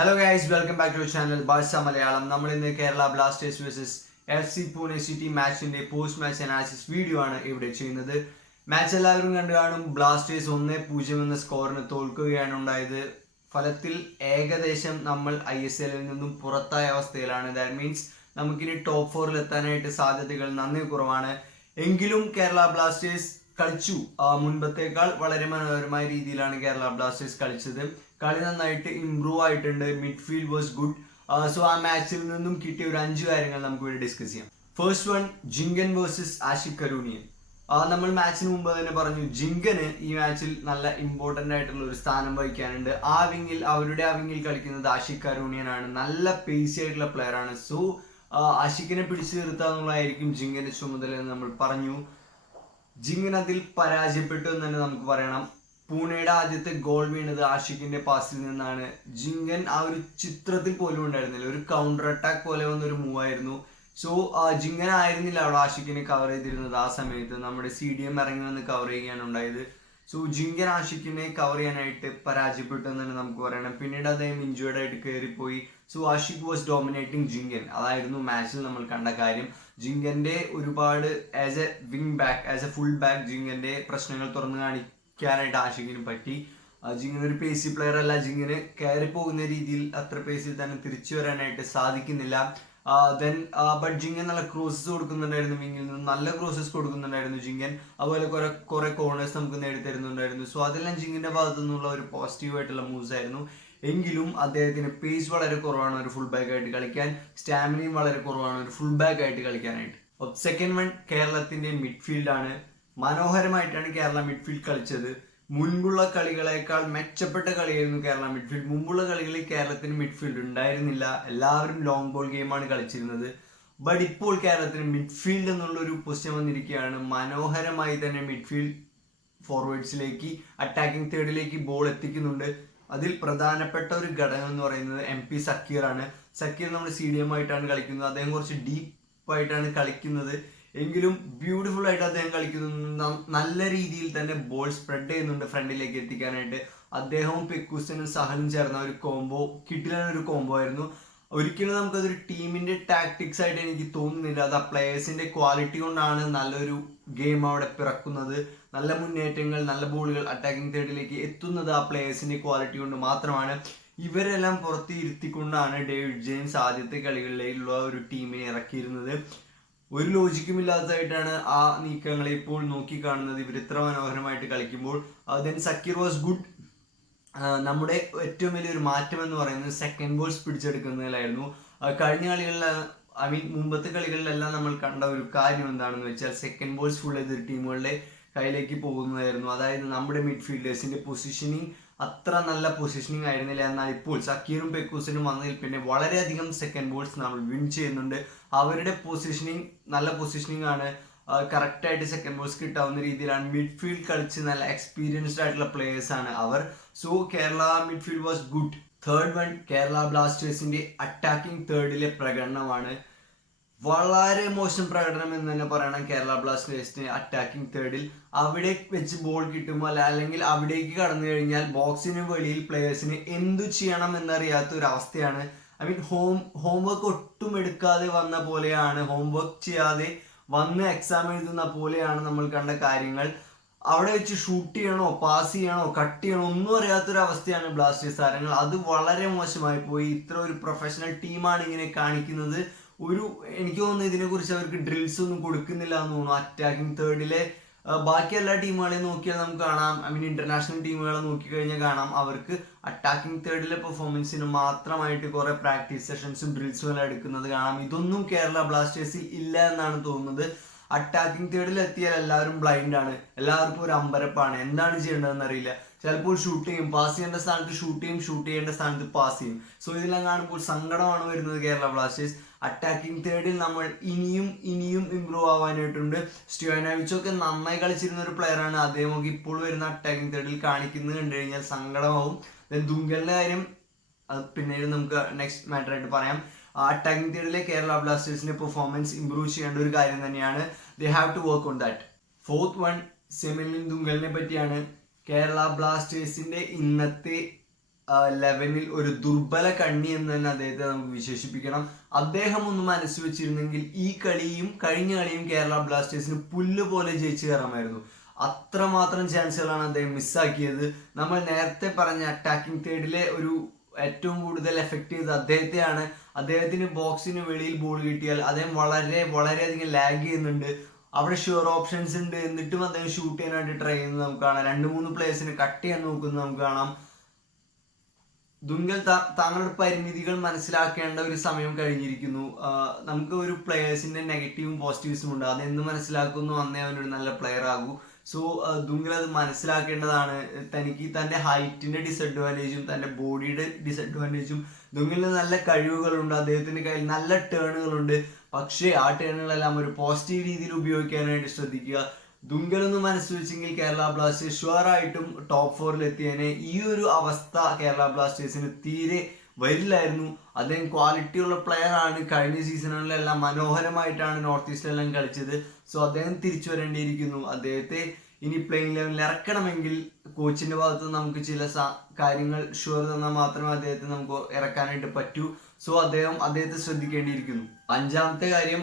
Hello guys, welcome back to channel Barca Malayalam. നമ്മൾ ഇന്ന് Kerala Blasters versus FC Pune city മാച്ചിന്റെ post match analysis video ആണ് ഇവിടെ ചെയ്യുന്നത്. മാച്ച് എല്ലാവരും കണ്ടു കാണും. ബ്ലാസ്റ്റേഴ്സ് 1-0 എന്ന സ്കോറിന് തോൽക്കുകയാണ് ഉണ്ടായത്. ഫലത്തിൽ ഏകദേശം നമ്മൾ ISL നിന്നും പുറത്തായ അവസ്ഥയിലാണ്. ദാറ്റ് മീൻസ് നമുക്കിനി ടോപ്പ് 4 എത്താനായിട്ട് സാധ്യതകൾ നന്നേ കുറവാണ്. എങ്കിലും കേരള ബ്ലാസ്റ്റേഴ്സ് കളിച്ചു. മുൻപത്തേക്കാൾ വളരെ മനോഹരമായ രീതിയിലാണ് കേരള ബ്ലാസ്റ്റേഴ്സ് കളിച്ചത്. കളി നന്നായിട്ട് ഇംപ്രൂവ് ആയിട്ടുണ്ട്. Midfield was good. സോ ആ മാച്ചിൽ നിന്നും കിട്ടിയ ഒരു 5 കാര്യങ്ങൾ നമുക്ക് ഇവിടെ ഡിസ്കസ് ചെയ്യാം. First one, Jhingan versus Ashique Kuruniyan. നമ്മൾ മാച്ചിന് മുമ്പ് തന്നെ പറഞ്ഞു, ജിങ്കന് ഈ മാച്ചിൽ നല്ല ഇമ്പോർട്ടൻ്റ് ആയിട്ടുള്ള ഒരു സ്ഥാനം വഹിക്കാനുണ്ട്. അവരുടെ ആ വിങ്ങിൽ കളിക്കുന്നത് ആഷിഖ് കരൂണിയൻ ആണ്. നല്ല പേസി ആയിട്ടുള്ള പ്ലെയർ ആണ്. സോ ആഷിഖിനെ പിടിച്ചു നിർത്തുക എന്നുള്ളതായിരിക്കും ജിങ്കന്റെ ചുമതല എന്ന് നമ്മൾ പറഞ്ഞു. ജിങ്കൻ അതിൽ പരാജയപ്പെട്ടു എന്ന് തന്നെ നമുക്ക് പറയണം. പൂനെയുടെ ആദ്യത്തെ ഗോൾ വീണത് ആഷിഖിന്റെ പാസിൽ നിന്നാണ്. ജിങ്കൻ ആ ഒരു ചിത്രത്തിൽ പോലും ഉണ്ടായിരുന്നില്ല. ഒരു കൗണ്ടർ അറ്റാക്ക് പോലെ വന്നൊരു മൂവ് ആയിരുന്നു. സോ ജിങ്കൻ ആയിരുന്നില്ല അവിടെ ആഷിഖിനെ കവർ ചെയ്തിരുന്നത്. ആ സമയത്ത് നമ്മുടെ CDM ഇറങ്ങി വന്ന് കവർ ചെയ്യുകയാണ് ഉണ്ടായത്. സോ ജിങ്കൻ ആഷിഖിനെ കവർ ചെയ്യാനായിട്ട് പരാജയപ്പെട്ടു എന്ന് തന്നെ നമുക്ക് പറയണം. പിന്നീട് അദ്ദേഹം ഇഞ്ചേർഡ് ആയിട്ട് കയറിപ്പോയി. So Ashique was dominating Jhingan. അതായിരുന്നു മാച്ചിൽ നമ്മൾ കണ്ട കാര്യം. ജിങ്കന്റെ ഒരുപാട് as a wing back, as a full back ജിങ്കന്റെ പ്രശ്നങ്ങൾ തുറന്നു കാണിക്കാനായിട്ട് ആഷിഖിന് പറ്റി. ജിങ്കൻ ഒരു പേസി പ്ലെയർ അല്ല. ജിങ്കന് കയറി പോകുന്ന രീതിയിൽ അത്ര പേസിൽ തന്നെ തിരിച്ചു വരാനായിട്ട് സാധിക്കുന്നില്ല. ബട്ട് ജിങ്കൻ നല്ല ക്രോസസ് കൊടുക്കുന്നുണ്ടായിരുന്നു. വിങ്ങിൽ നിന്ന് നല്ല ക്രോസസ് കൊടുക്കുന്നുണ്ടായിരുന്നു ജിങ്കൻ. അതുപോലെ കുറെ കോർണേഴ്സ് നമുക്ക് നേടിത്തരുന്നുണ്ടായിരുന്നു. സോ അതെല്ലാം ജിങ്കന്റെ ഭാഗത്തു നിന്നുള്ള ഒരു പോസിറ്റീവ് ആയിട്ടുള്ള മൂവ്സ് ആയിരുന്നു. എങ്കിലും അദ്ദേഹത്തിന് പേസ് വളരെ കുറവാണ് ഒരു ഫുൾ ബാക്ക് ആയിട്ട് കളിക്കാൻ. സ്റ്റാമിനയും വളരെ കുറവാണ് ഒരു ഫുൾ ബാക്ക് ആയിട്ട് കളിക്കാനായിട്ട്. സെക്കൻഡ് വൺ, കേരളത്തിന്റെ മിഡ്ഫീൽഡ് ആണ്. മനോഹരമായിട്ടാണ് കേരള മിഡ്ഫീൽഡ് കളിച്ചത്. മുൻപുള്ള കളികളെക്കാൾ മെച്ചപ്പെട്ട കളിയായിരുന്നു കേരള മിഡ്ഫീൽഡ്. മുമ്പുള്ള കളികളിൽ കേരളത്തിന് മിഡ്ഫീൽഡ് ഉണ്ടായിരുന്നില്ല. എല്ലാവരും ലോങ് ബോൾ ഗെയിമാണ് കളിച്ചിരുന്നത്. ബട്ട് ഇപ്പോൾ കേരളത്തിന് മിഡ്ഫീൽഡ് എന്നുള്ളൊരു പൊസിഷൻ വന്നിരിക്കുകയാണ്. മനോഹരമായി തന്നെ മിഡ്ഫീൽഡ് ഫോർവേഡ്സിലേക്ക്, അറ്റാക്കിംഗ് തേർഡിലേക്ക് ബോൾ എത്തിക്കുന്നുണ്ട്. അതിൽ പ്രധാനപ്പെട്ട ഒരു ഘടകം എന്ന് പറയുന്നത് MP സക്കീർ ആണ്. സക്കീർ നമ്മുടെ CDM ആയിട്ടാണ് കളിക്കുന്നത്. അദ്ദേഹം കുറച്ച് ഡീപ്പായിട്ടാണ് കളിക്കുന്നത്. എങ്കിലും ബ്യൂട്ടിഫുൾ ആയിട്ട് അദ്ദേഹം കളിക്കുന്നു. നല്ല രീതിയിൽ തന്നെ ബോൾ സ്പ്രെഡ് ചെയ്യുന്നുണ്ട് ഫ്രണ്ടിലേക്ക് എത്തിക്കാനായിട്ട്. അദ്ദേഹവും പെക്കൂസനും സഹലും ചേർന്ന ഒരു കോംബോ, കിട്ടിലൊരു കോംബോ ആയിരുന്നു. ഒരിക്കലും നമുക്കതൊരു ടീമിന്റെ ടാക്ടിക്സ് ആയിട്ട് എനിക്ക് തോന്നുന്നില്ല. അത് ആ പ്ലേയേഴ്സിന്റെ ക്വാളിറ്റി കൊണ്ടാണ് നല്ലൊരു ഗെയിം അവിടെ പിറക്കുന്നത്. നല്ല മുന്നേറ്റങ്ങൾ, നല്ല ബോളുകൾ അറ്റാക്കിംഗ് തേർഡിലേക്ക് എത്തുന്നത് ആ പ്ലേയേഴ്സിന്റെ ക്വാളിറ്റി കൊണ്ട് മാത്രമാണ്. ഇവരെല്ലാം പുറത്ത് ഇരുത്തിക്കൊണ്ടാണ് ഡേവിഡ് ജെയിംസ് ആദ്യത്തെ കളികളിലുള്ള ഒരു ടീമിനെ ഇറക്കിയിരുന്നത്. ഒരു ലോജിക്കും ഇല്ലാത്തതായിട്ടാണ് ആ നീക്കങ്ങളെ ഇപ്പോൾ നോക്കിക്കാണുന്നത് ഇവർ ഇത്ര മനോഹരമായിട്ട് കളിക്കുമ്പോൾ. Then Zakir was good. നമ്മുടെ ഏറ്റവും വലിയൊരു മാറ്റം എന്ന് പറയുന്നത് സെക്കൻഡ് ബോൾസ് പിടിച്ചെടുക്കുന്നതിലായിരുന്നു. കഴിഞ്ഞ കളികളിൽ, മുമ്പത്തെ കളികളിലെല്ലാം നമ്മൾ കണ്ട ഒരു കാര്യം എന്താണെന്ന് വെച്ചാൽ സെക്കൻഡ് ബോൾസ് ഫുൾ എതിർ ടീമുകളുടെ കയ്യിലേക്ക് പോകുന്നതായിരുന്നു. അതായത് നമ്മുടെ മിഡ്ഫീൽഡേഴ്സിന്റെ പൊസിഷനിങ് അത്ര നല്ല പൊസിഷനിങ് ആയിരുന്നില്ല. എന്നാൽ ഇപ്പോൾ സക്കീറും പെക്കൂസിനും വന്നതിൽ പിന്നെ വളരെയധികം സെക്കൻഡ് ബോൾസ് നമ്മൾ വിൻ ചെയ്യുന്നുണ്ട്. അവരുടെ പൊസിഷനിങ് നല്ല പൊസിഷനിങ് ആണ്. കറക്റ്റായിട്ട് സെക്കൻഡ് ബോൾസ് കിട്ടാവുന്ന രീതിയിലാണ്. മിഡ്ഫീൽഡ് കളിച്ച് നല്ല എക്സ്പീരിയൻസ്ഡ് ആയിട്ടുള്ള പ്ലേയേഴ്സ് ആണ് അവർ. So Kerala midfield was good. Third one, Kerala ബ്ലാസ്റ്റേഴ്സിന്റെ അറ്റാക്കിംഗ് തേർഡിലെ പ്രകടനമാണ്. വളരെ മോശം പ്രകടനം എന്ന് തന്നെ പറയണം കേരള ബ്ലാസ്റ്റേഴ്സിന്റെ അറ്റാക്കിംഗ് തേർഡിൽ. അവിടെ വെച്ച് ബോൾ കിട്ടുമ്പോൾ അല്ലെങ്കിൽ അവിടേക്ക് കടന്നു കഴിഞ്ഞാൽ ബോക്സിന് വെളിയിൽ പ്ലേയേഴ്സിന് എന്തു ചെയ്യണം എന്നറിയാത്ത ഒരു അവസ്ഥയാണ്. ഹോംവർക്ക് ഒട്ടും എടുക്കാതെ വന്ന പോലെയാണ്, ഹോംവർക്ക് ചെയ്യാതെ വന്ന് എക്സാം എഴുതുന്ന പോലെയാണ് നമ്മൾ കണ്ട കാര്യങ്ങൾ. അവിടെ വെച്ച് ഷൂട്ട് ചെയ്യണോ, പാസ് ചെയ്യണോ, കട്ട് ചെയ്യണോ ഒന്നും അറിയാത്തൊരു അവസ്ഥയാണ് ബ്ലാസ്റ്റേഴ്സ് താരങ്ങൾ. അത് വളരെ മോശമായി പോയി. ഇത്ര ഒരു പ്രൊഫഷണൽ ടീമാണ് ഇങ്ങനെ കാണിക്കുന്നത്. എനിക്ക് തോന്നുന്നു ഇതിനെക്കുറിച്ച് അവർക്ക് ഡ്രിൽസ് ഒന്നും കൊടുക്കുന്നില്ല എന്ന് തോന്നുന്നു. അറ്റാക്കിംഗ് തേർഡിലെ ബാക്കി എല്ലാ ടീമുകളെയും നോക്കിയാൽ നമുക്ക് കാണാം, ഇന്റർനാഷണൽ ടീമുകളെ നോക്കിക്കഴിഞ്ഞാൽ കാണാം, അവർക്ക് അറ്റാക്കിംഗ് തേർഡിലെ പെർഫോമൻസിന് മാത്രമായിട്ട് കുറെ പ്രാക്ടീസ് സെഷൻസും ഡ്രിൽസും എല്ലാം എടുക്കുന്നത് കാണാം. ഇതൊന്നും കേരള ബ്ലാസ്റ്റേഴ്സിൽ ഇല്ല എന്നാണ് തോന്നുന്നത്. അറ്റാക്കിംഗ് തേർഡിൽ എത്തിയാൽ എല്ലാവരും ബ്ലൈൻഡ് ആണ്. എല്ലാവർക്കും ഒരു അമ്പരപ്പാണ്. എന്താണ് ചെയ്യേണ്ടതെന്ന് അറിയില്ല. ചിലപ്പോൾ ഷൂട്ട് ചെയ്യും, പാസ് ചെയ്യേണ്ട സ്ഥാനത്ത് ഷൂട്ട് ചെയ്യും, ഷൂട്ട് ചെയ്യേണ്ട സ്ഥാനത്ത് പാസ് ചെയ്യും. സോ ഇതെല്ലാം കാണുമ്പോൾ സങ്കടമാണ് വരുന്നത് കേരള ബ്ലാസ്റ്റേഴ്സ്. അറ്റാക്കിംഗ് തേർഡിൽ നമ്മൾ ഇനിയും ഇമ്പ്രൂവ് ആവാനായിട്ടുണ്ട്. സ്റ്റോയാനോവിച്ചൊക്കെ നന്നായി കളിച്ചിരുന്ന ഒരു പ്ലെയർ ആണ്. അദ്ദേഹമൊക്കെ ഇപ്പോൾ വരുന്ന അറ്റാക്കിംഗ് തേർഡിൽ കാണിക്കുന്നത് കണ്ടു കഴിഞ്ഞാൽ സങ്കടമാവും. ദുങ്കലിന്റെ കാര്യം പിന്നീട് നമുക്ക് നെക്സ്റ്റ് മാറ്റർ ആയിട്ട് പറയാം. അറ്റാക്കിംഗ് തേർഡിലെ കേരള ബ്ലാസ്റ്റേഴ്സിന്റെ പെർഫോമൻസ് ഇമ്പ്രൂവ് ചെയ്യേണ്ട ഒരു കാര്യം തന്നെയാണ്. They have to work on that. Fourth one, Seiminlen ദുങ്കലിനെ പറ്റിയാണ്. കേരള ബ്ലാസ്റ്റേഴ്സിന്റെ ഇന്നത്തെ 11-ൽ ഒരു ദുർബല കണ്ണി എന്ന് തന്നെ അദ്ദേഹത്തെ നമുക്ക് വിശേഷിപ്പിക്കണം. അദ്ദേഹം ഒന്ന് മനസ്സ് വെച്ചിരുന്നെങ്കിൽ ഈ കളിയും കഴിഞ്ഞ കളിയും കേരള ബ്ലാസ്റ്റേഴ്സിന് പുല്ല് പോലെ ജയിച്ചു കയറാമായിരുന്നു. അത്രമാത്രം ചാൻസുകളാണ് അദ്ദേഹം മിസ്സാക്കിയത്. നമ്മൾ നേരത്തെ പറഞ്ഞ അറ്റാക്കിംഗ് തേർഡിലെ ഒരു ഏറ്റവും കൂടുതൽ എഫക്ട് ചെയ്തത് അദ്ദേഹത്തെയാണ്. അദ്ദേഹത്തിന് ബോക്സിന് വെളിയിൽ ബോൾ കിട്ടിയാൽ അദ്ദേഹം വളരെയധികം ലാഗ് ചെയ്യുന്നുണ്ട്. അവിടെ ഷുവർ ഓപ്ഷൻസ് ഉണ്ട്, എന്നിട്ടും അദ്ദേഹം ഷൂട്ട് ചെയ്യാനായിട്ട് ട്രൈ ചെയ്യുന്നത് നമുക്ക് കാണാം. 2-3 പ്ലേയേഴ്സിനെ കട്ട് ചെയ്യാൻ നോക്കുന്നത് നമുക്ക് കാണാം. ദുങ്കൽ താങ്കളുടെ പരിമിതികൾ മനസ്സിലാക്കേണ്ട ഒരു സമയം കഴിഞ്ഞിരിക്കുന്നു. നമുക്ക് ഒരു പ്ലെയേഴ്സിന്റെ നെഗറ്റീവും പോസിറ്റീവ്സും ഉണ്ട്. അതെന്ന് മനസ്സിലാക്കുന്നു അന്നേ അവനൊരു നല്ല പ്ലെയർ ആകൂ. സോ ദുങ്കൽ അത് മനസ്സിലാക്കേണ്ടതാണ്. തനിക്ക് തൻ്റെ ഹൈറ്റിന്റെ ഡിസഡ്വാൻറ്റേജും തൻ്റെ ബോഡിയുടെ ഡിസഡ്വാൻറ്റേജും, ദുങ്കലിന് നല്ല കഴിവുകളുണ്ട്, അദ്ദേഹത്തിന്റെ കയ്യിൽ നല്ല ടേണുകളുണ്ട്. പക്ഷേ ആ ടേണുകളെല്ലാം ഒരു പോസിറ്റീവ് രീതിയിൽ ഉപയോഗിക്കാനായിട്ട് ശ്രദ്ധിക്കുക. ദുങ്കലൊന്ന് മനസ്സ് വെച്ചെങ്കിൽ കേരള ബ്ലാസ്റ്റേഴ്സ് ഷുവറായിട്ടും ടോപ്പ് 4-ൽ എത്തിയേനെ. ഈ ഒരു അവസ്ഥ കേരള ബ്ലാസ്റ്റേഴ്സിന് തീരെ വരില്ലായിരുന്നു. അദ്ദേഹം ക്വാളിറ്റിയുള്ള പ്ലെയർ ആണ്. കഴിഞ്ഞ സീസണുകളിലെല്ലാം മനോഹരമായിട്ടാണ് നോർത്ത് ഈസ്റ്റിലെല്ലാം കളിച്ചത്. സോ അദ്ദേഹം തിരിച്ചു വരേണ്ടിയിരിക്കുന്നു. അദ്ദേഹത്തെ ഇനി പ്ലേയിങ് ലെവലിൽ ഇറക്കണമെങ്കിൽ കോച്ചിന്റെ ഭാഗത്ത് നമുക്ക് ചില കാര്യങ്ങൾ ഷുവർ തന്നാൽ മാത്രമേ അദ്ദേഹത്തെ നമുക്ക് ഇറക്കാനായിട്ട് പറ്റൂ. സോ അദ്ദേഹത്തെ ശ്രദ്ധിക്കേണ്ടിയിരിക്കുന്നു. 5-ാമത്തെ കാര്യം,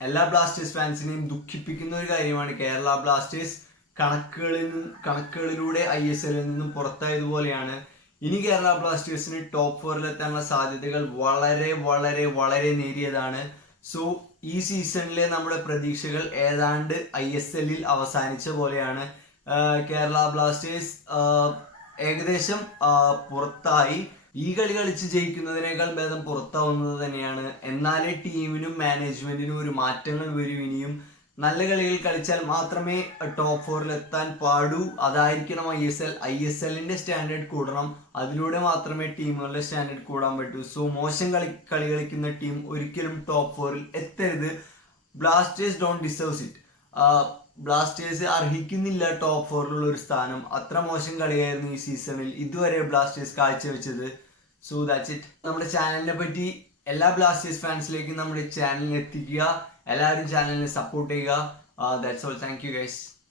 എല്ലാ ബ്ലാസ്റ്റേഴ്സ് ഫാൻസിനെയും ദുഃഖിപ്പിക്കുന്ന ഒരു കാര്യമാണ്. കേരള ബ്ലാസ്റ്റേഴ്സ് കണക്കുകളിലൂടെ ISL നിന്നും പുറത്തായതുപോലെയാണ്. ഇനി കേരള ബ്ലാസ്റ്റേഴ്സിന് ടോപ്പ് 4-ൽ എത്താനുള്ള സാധ്യതകൾ വളരെ നേരിയതാണ്. സോ ഈ സീസണിലെ നമ്മുടെ പ്രതീക്ഷകൾ ഏതാണ്ട് ISL-ൽ അവസാനിച്ച പോലെയാണ്. കേരള ബ്ലാസ്റ്റേഴ്സ് ഏകദേശം പുറത്തായി. ഈ കളി കളിച്ച് ജയിക്കുന്നതിനേക്കാൾ ഭേദം പുറത്താവുന്നത് തന്നെയാണ്. എന്നാലേ ടീമിനും മാനേജ്മെന്റിനും ഒരു മാറ്റങ്ങൾ വരും. ഇനിയും നല്ല കളികൾ കളിച്ചാൽ മാത്രമേ ടോപ്പ് 4-ൽ എത്താൻ പാടൂ. അതായിരിക്കണം ISL-ന്റെ സ്റ്റാൻഡേർഡ് കൂടണം. അതിലൂടെ മാത്രമേ ടീമുകളുടെ സ്റ്റാൻഡേർഡ് കൂടാൻ പറ്റൂ. സോ മോശം കളി കളിക്കുന്ന ടീം ഒരിക്കലും ടോപ്പ് 4-ൽ എത്തരുത്. Blasters don't deserves it. Blasters അർഹിക്കുന്നില്ല ടോപ്പ് 4-ലുള്ള ഒരു സ്ഥാനം. അത്ര മോശം കളിയായിരുന്നു ഈ സീസണിൽ ഇതുവരെ ബ്ലാസ്റ്റേഴ്സ് കാഴ്ചവെച്ചത്. So that's it. നമ്മുടെ ചാനലിനെ പറ്റി എല്ലാ ബ്ലാസ്റ്റേഴ്സ് ഫാൻസിലേക്കും നമ്മുടെ ചാനലിൽ എത്തിക്കുക. എല്ലാവരും ചാനലിനെ സപ്പോർട്ട് ചെയ്യുക. That's all. Thank you guys.